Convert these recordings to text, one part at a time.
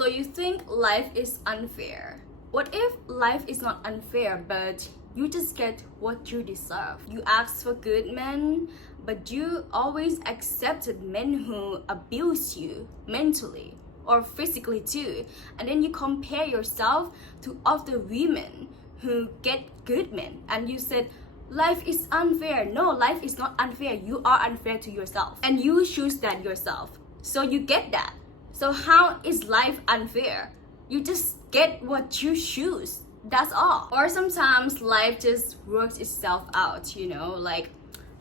So you think life is unfair. What if life is not unfair, but you just get what you deserve? You ask for good men, but you always accepted men who abuse you mentally or physically too. And then you compare yourself to other women who get good men, and you said, life is unfair. No, life is not unfair. You are unfair to yourself, and you choose that yourself. So you get that. So how is life unfair? You just get what you choose. That's all. Or sometimes life just works itself out, like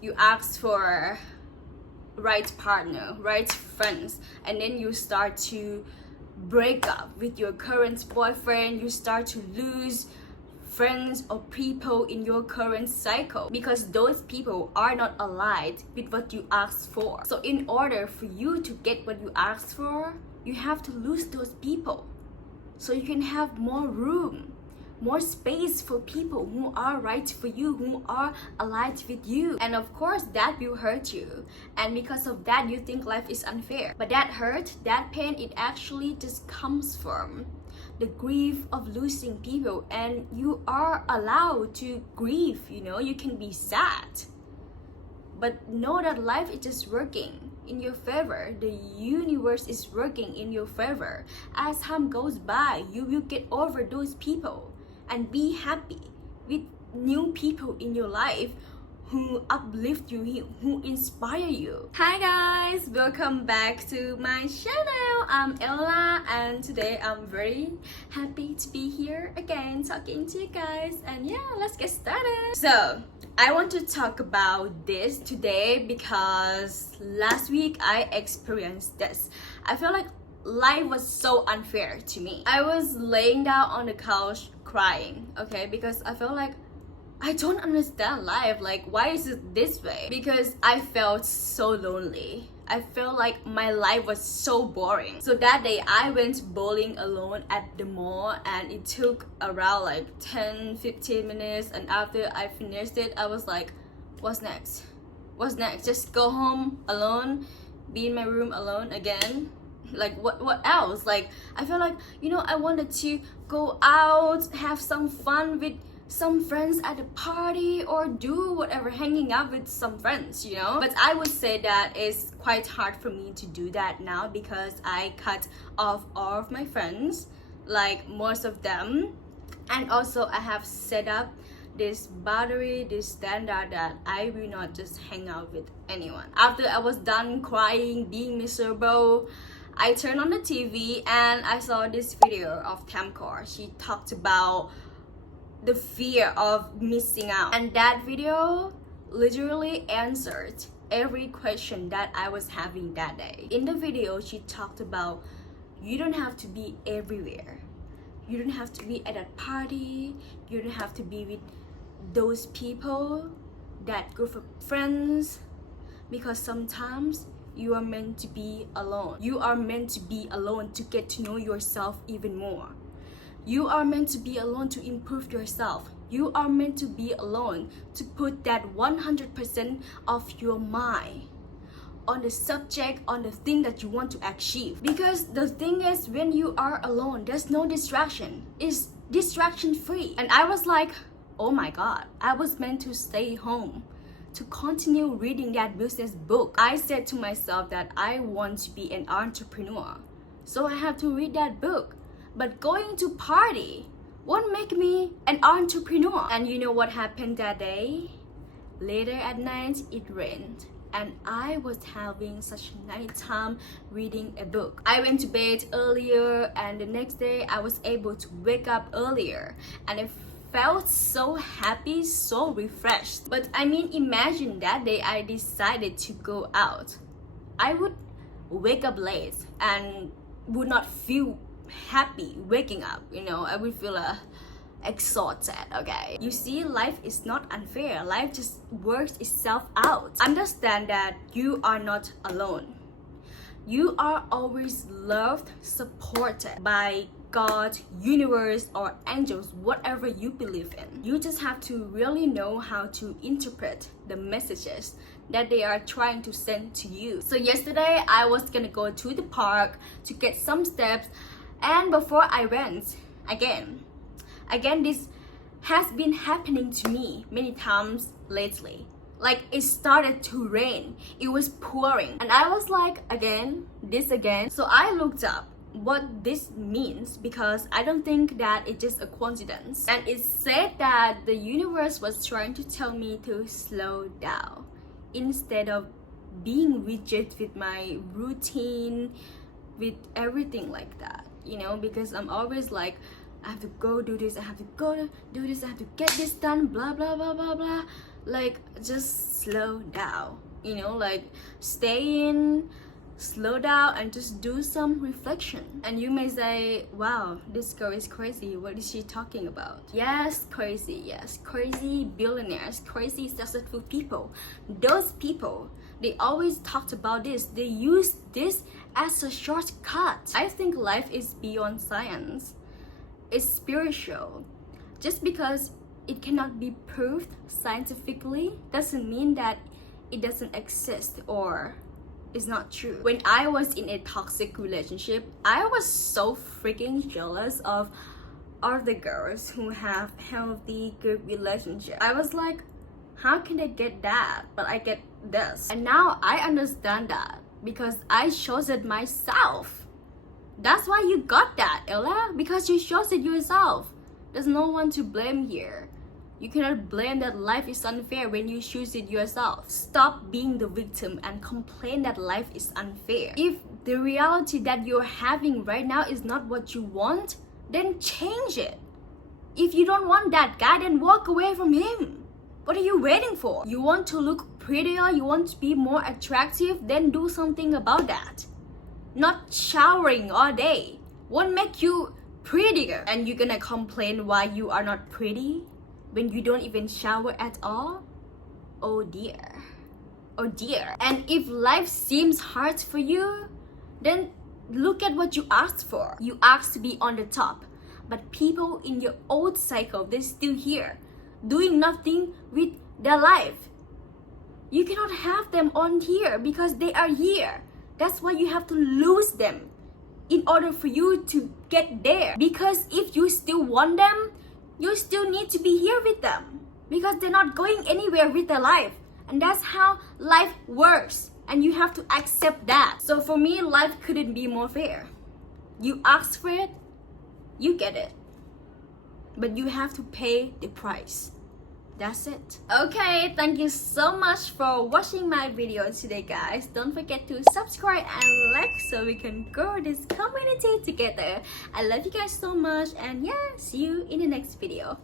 you ask for right partner, right friends, and then you start to break up with your current boyfriend. You start to lose friends or people in your current cycle because those people are not aligned with what you asked for. So in order for you to get what you asked for, you have to lose those people so you can have more room, more space for people who are right for you, who are aligned with you. And of course that will hurt you, and because of that you think life is unfair. But that hurt, that pain, it actually just comes from the grief of losing people, and you are allowed to grieve. You can be sad, but know that life is just working in your favor. The universe is working in your favor. As time goes by, you will get over those people and be happy with new people in your life who uplift you, who inspire you. Hi guys, welcome back to my channel. I'm Ella, and today I'm very happy to be here again talking to you guys. And yeah, let's get started. So I want to talk about this today because last week I experienced this. I feel like life was so unfair to me. I was laying down on the couch crying, okay, because I felt like I don't understand life. Like, why is it this way? Because I felt so lonely. I felt like my life was so boring. So that day I went bowling alone at the mall, and it took around like 10-15 minutes, and after I finished it I was like, what's next? Just go home alone, be in my room alone again? Like what else? Like, I feel like I wanted to go out, have some fun with some friends at a party, or do whatever, hanging out with some friends, but I would say that it's quite hard for me to do that now because I cut off all of my friends, like most of them. And also I have set up this boundary, this standard that I will not just hang out with anyone. After I was done crying, being miserable, I turned on the TV and I saw this video of Tamkor. She talked about the fear of missing out, and that video literally answered every question that I was having that day. In the video she talked about, you don't have to be everywhere, you don't have to be at a party, you don't have to be with those people, that group of friends, because sometimes you are meant to be alone. You are meant to be alone to get to know yourself even more. You are meant to be alone to improve yourself. You are meant to be alone to put that 100% of your mind on the subject, on the thing that you want to achieve. Because the thing is, when you are alone, there's no distraction. It's distraction free. And I was like, oh my god, I was meant to stay home to continue reading that business book. I said to myself that I want to be an entrepreneur, so I have to read that book. But going to party won't make me an entrepreneur. And you know what happened that day? Later at night, it rained, and I was having such a night time reading a book. I went to bed earlier, and the next day I was able to wake up earlier, and I felt so happy, so refreshed. But I mean, imagine that day I decided to go out. I would wake up late and would not feel happy waking up. I would feel exhausted. Okay, you see, life is not unfair. Life just works itself out. Understand that you are not alone. You are always loved, supported by God, universe, or angels, whatever you believe in. You just have to really know how to interpret the messages that they are trying to send to you. So yesterday I was gonna go to the park to get some steps, And before I went, again, this has been happening to me many times lately. Like, it started to rain, it was pouring, and I was like, this again. So I looked up what this means, because I don't think that it's just a coincidence. And it said that the universe was trying to tell me to slow down instead of being rigid with my routine, with everything like that, you know, because I'm always like, I have to go do this, I have to go do this, I have to get this done, blah blah blah blah blah. Like, just slow down, you know, like stay in, slow down, and just do some reflection. And you may say, wow, this girl is crazy, what is she talking about? Yes, crazy billionaires, crazy successful people, those people, they always talked about this, they use this as a shortcut. I think life is beyond science, it's spiritual. Just because it cannot be proved scientifically doesn't mean that it doesn't exist or is not true. When I was in a toxic relationship, I was so freaking jealous of other girls who have healthy, good relationship. I was like, how can they get that but I get this? And now I understand that because I chose it myself. That's why you got that, Ella, because you chose it yourself. There's no one to blame here. You cannot blame that life is unfair when you choose it yourself. Stop being the victim and complain that life is unfair. If the reality that you're having right now is not what you want, then change it. If you don't want that guy, then walk away from him. What are you waiting for? You want to look prettier, you want to be more attractive, then do something about that. Not showering all day won't make you prettier. And you're gonna complain why you are not pretty when you don't even shower at all? Oh dear. Oh dear. And if life seems hard for you, then look at what you asked for. You asked to be on the top, but people in your old cycle, they're still here, doing nothing with their life. You cannot have them on here because they are here. That's why you have to lose them in order for you to get there. Because if you still want them, you still need to be here with them because they're not going anywhere with their life. And that's how life works. And you have to accept that. So for me, life couldn't be more fair. You asked for it, you get it. But you have to pay the price. That's it. Okay, thank you so much for watching my video today, guys. Don't forget to subscribe and like so we can grow this community together. I love you guys so much, and yeah, see you in the next video.